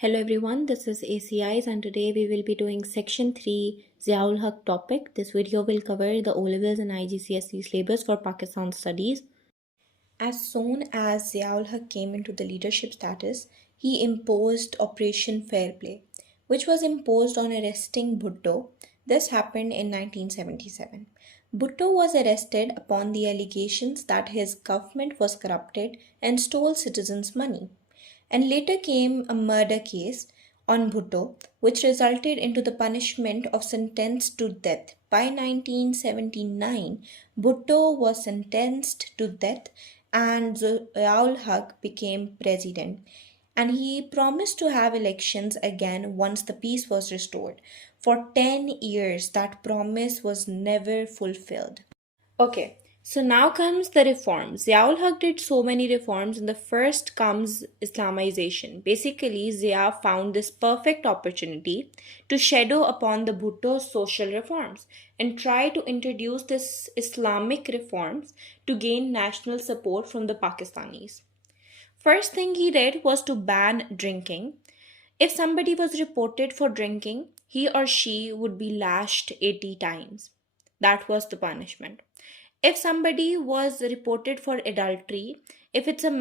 Hello everyone, this is ACIs and today we will be doing section 3 Zia-ul-Haq topic. This video will cover the O-levels and IGCSE syllabus for Pakistan studies. As soon as Zia-ul-Haq came into the leadership status, he imposed Operation Fair Play, which was imposed on arresting Bhutto. This happened in 1977. Bhutto was arrested upon the allegations that his government was corrupted and stole citizens' money. And later came a murder case on Bhutto, which resulted into the punishment of sentence to death. By 1979, Bhutto was sentenced to death and Zia-ul-Haq became president. And he promised to have elections again once the peace was restored. For 10 years, that promise was never fulfilled. Okay, so now comes the reforms. Zia-ul-Haq did so many reforms, and the first comes Islamization. Basically, Zia found this perfect opportunity to shadow upon the Bhutto's social reforms and try to introduce this Islamic reforms to gain national support from the Pakistanis. First thing he did was to ban drinking. If somebody was reported for drinking, he or she would be lashed 80 times. That was the punishment. If somebody was reported for adultery, if it's an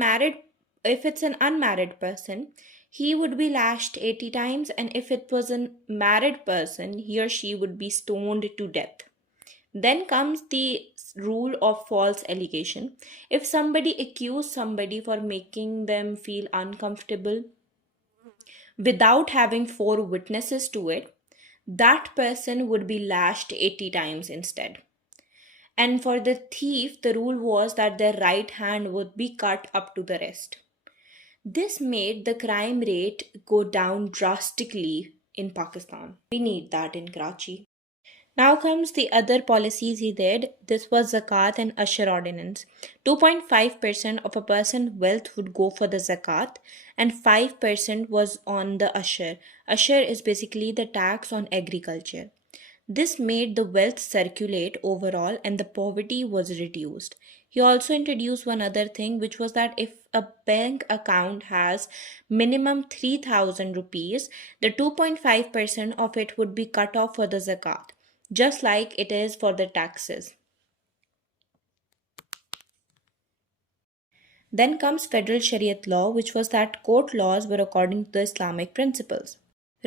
unmarried person, he would be lashed 80 times, and if it was a married person, he or she would be stoned to death. Then comes the rule of false allegation. If somebody accused somebody for making them feel uncomfortable without having 4 witnesses to it, that person would be lashed 80 times instead. And for the thief, the rule was that their right hand would be cut up to the wrist. This made the crime rate go down drastically in Pakistan. We need that in Karachi. Now comes the other policies he did. This was Zakat and Usher Ordinance. 2.5% of a person's wealth would go for the Zakat and 5% was on the Usher. Usher is basically the tax on agriculture. This made the wealth circulate overall and the poverty was reduced. He also introduced one other thing, which was that if a bank account has minimum 3,000 rupees, the 2.5% of it would be cut off for the zakat, just like it is for the taxes. Then comes federal Shariat law, which was that court laws were according to the Islamic principles.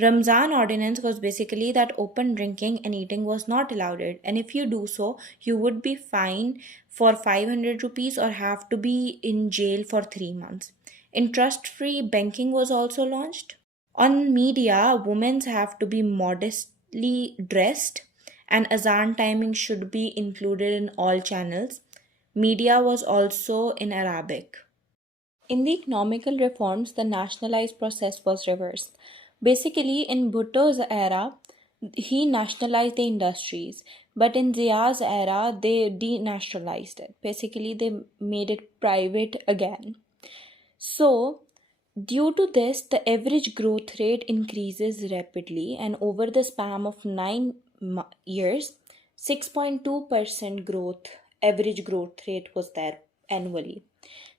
Ramzan ordinance was basically that open drinking and eating was not allowed, and if you do so, you would be fined for 500 rupees or have to be in jail for 3 months. Interest-free banking was also launched. On media, women have to be modestly dressed and azan timing should be included in all channels. Media was also in Arabic. In the economical reforms, the nationalized process was reversed. Basically, in Bhutto's era, he nationalized the industries, but in Zia's era, they denationalized it. Basically, they made it private again. So, due to this, the average growth rate increases rapidly, and over the span of 9 years, 6.2% average growth rate was there annually.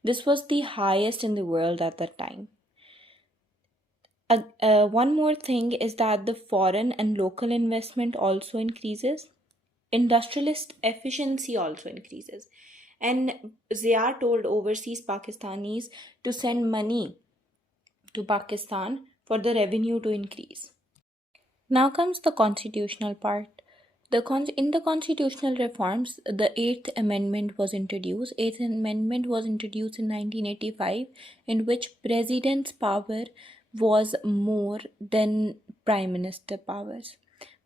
This was the highest in the world at that time. One more thing is that the foreign and local investment also increases. Industrialist efficiency also increases. And Zia told overseas Pakistanis to send money to Pakistan for the revenue to increase. Now comes the constitutional part. In the constitutional reforms, the 8th Amendment was introduced. 8th Amendment was introduced in 1985, in which President's power was more than Prime Minister powers.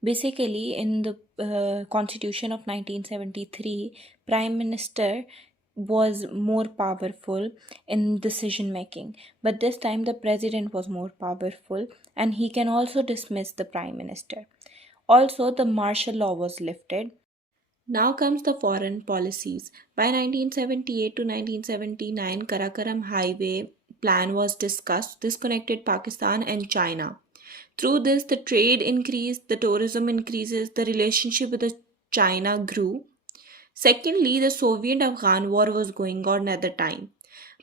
Basically, in the Constitution of 1973, Prime Minister was more powerful in decision making, but this time the President was more powerful and he can also dismiss the Prime Minister. Also, the martial law was lifted. Now comes the foreign policies. By 1978 to 1979, Karakoram Highway plan was discussed. This connected Pakistan and China. Through this, the trade increased, the tourism increases, the relationship with China grew. Secondly, the Soviet-Afghan war was going on at the time.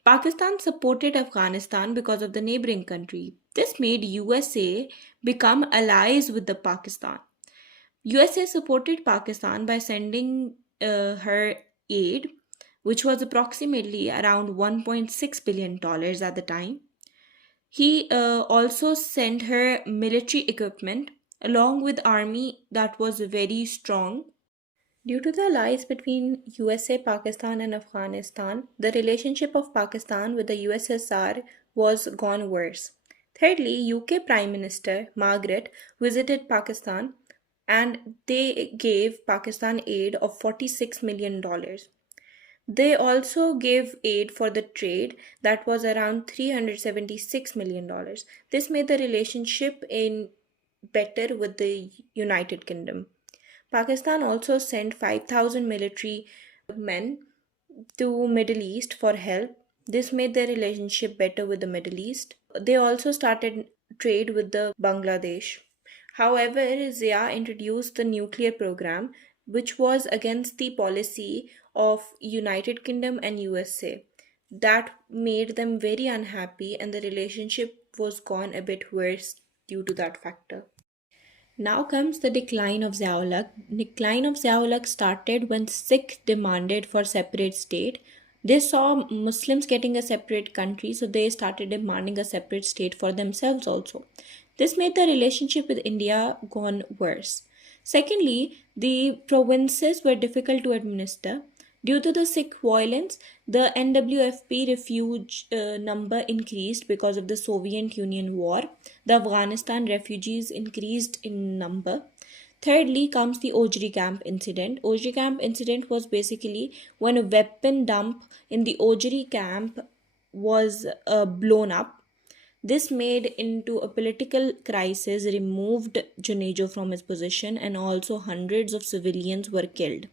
Pakistan supported Afghanistan because of the neighboring country. This made USA become allies with the Pakistan. USA supported Pakistan by sending her aid, which was approximately around $1.6 billion at the time. He also sent her military equipment along with army that was very strong. Due to the allies between USA, Pakistan, and Afghanistan, the relationship of Pakistan with the USSR was gone worse. Thirdly, UK Prime Minister Margaret visited Pakistan and they gave Pakistan aid of $46 million. They also gave aid for the trade that was around $376 million. This made the relationship in better with the United Kingdom. Pakistan also sent 5,000 military men to Middle East for help. This made their relationship better with the Middle East. They also started trade with the Bangladesh. However, Zia introduced the nuclear program, which was against the policy of United Kingdom and USA. That made them very unhappy, and the relationship was gone a bit worse due to that factor. Now comes the decline of Zia-ul-Haq. Decline of Zia-ul-Haq started when Sikh demanded for separate state. They saw Muslims getting a separate country, so they started demanding a separate state for themselves also. This made the relationship with India gone worse. Secondly, the provinces were difficult to administer. Due to the Sikh violence, the NWFP refuge number increased because of the Soviet Union war. The Afghanistan refugees increased in number. Thirdly comes the Ojri camp incident. Ojri camp incident was basically when a weapon dump in the Ojri camp was blown up. This made into a political crisis, removed Junejo from his position, and also hundreds of civilians were killed.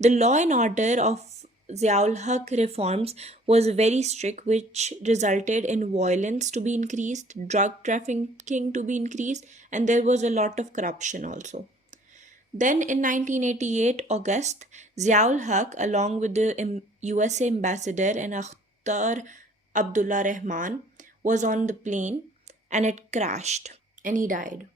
The law and order of Zia-ul-Haq reforms was very strict, which resulted in violence to be increased, drug trafficking to be increased, and there was a lot of corruption also. Then in 1988 August, Zia-ul-Haq along with the USA ambassador and Akhtar Abdullah Rahman was on the plane and it crashed and he died.